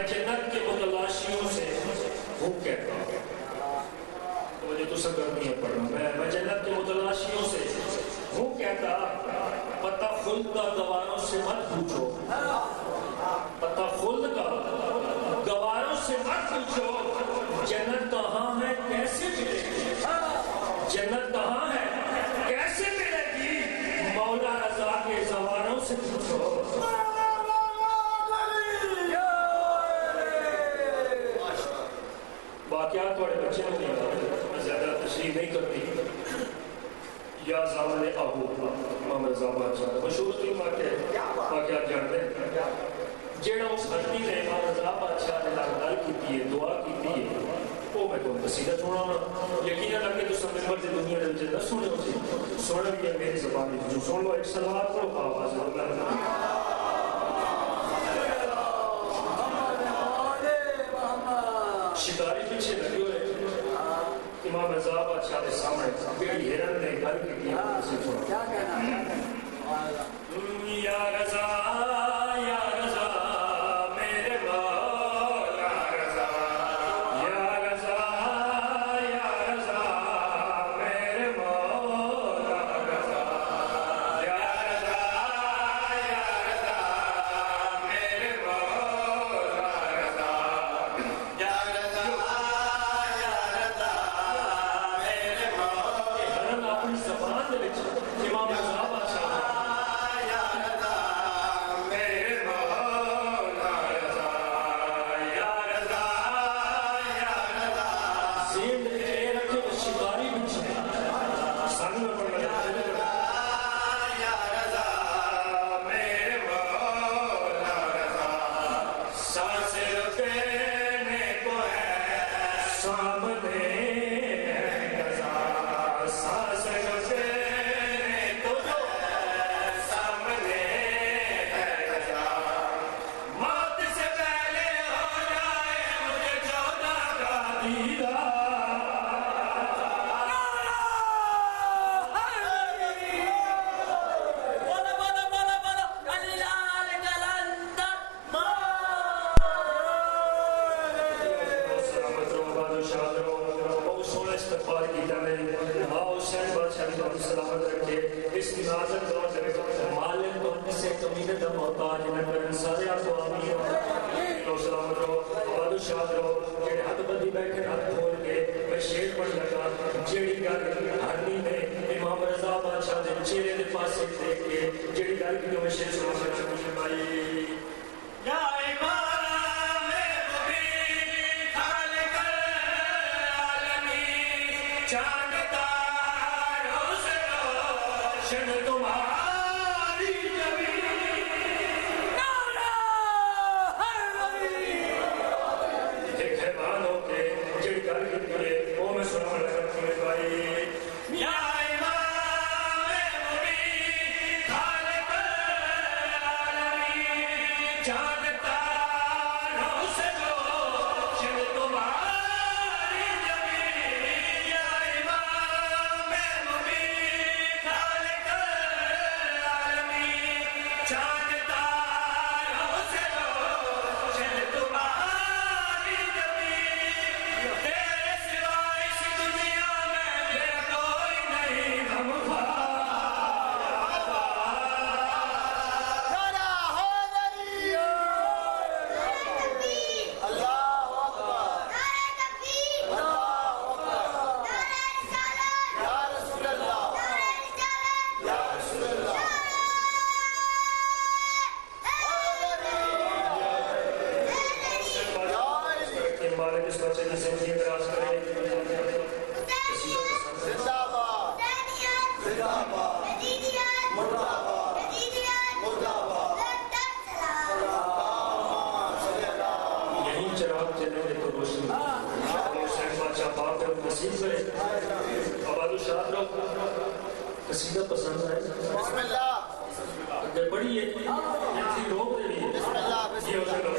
میں جنت کے متلاشیوں سے ہوں کہتا ہوں. مجھے تو سکر نہیں ہے پڑھنا. میں جنت کے متلاشیوں سے ہوں کہتا, پتہ خلد کا گواروں سے مت پوچھو. پتہ خلد کا گواروں سے مت پوچھو. جنت کہاں ہے کیسے ملے گی؟ جنت کہاں ہے کیسے ملے گی؟ مولا رضا کے زواروں سے پوچھو. واقعات بڑے بچے میں نہیں آتے, میں زیادہ تشریح نہیں کرتی. یا زامن ابو امام رضا بادشاہ مشہور تھی واقعات جانتے ہیں. جیڑا اس ہنٹی نے امام رضا بادشاہ نے گل کی ہے, دعا کی ہے, وہ میں تو قصیدہ سنا ہونا. یقیناً لگے تو سب ممبر کی دنیا میں نہ سنے ہو, سن لیا میری زبان میں. سن لو ایک صلوات پڑھو آواز شکاری پیچھے لگے ہوئے امام رضا بادشاہ کے سامنے بیڑی ہرن نے گل کی کیا کہنا. یا رضا یا رضا میرے مولا رضا, یا رضا یا رضا میرے مولا رضا, یا رضا یا رضا میرے مولا رضا, یا رضا یا رضا میرے مولا. ہرن اپنی زبان دے وچ امام رضا بادشاہ قصیدہ پسند ہے بسم اللہ بڑی ہے روک دے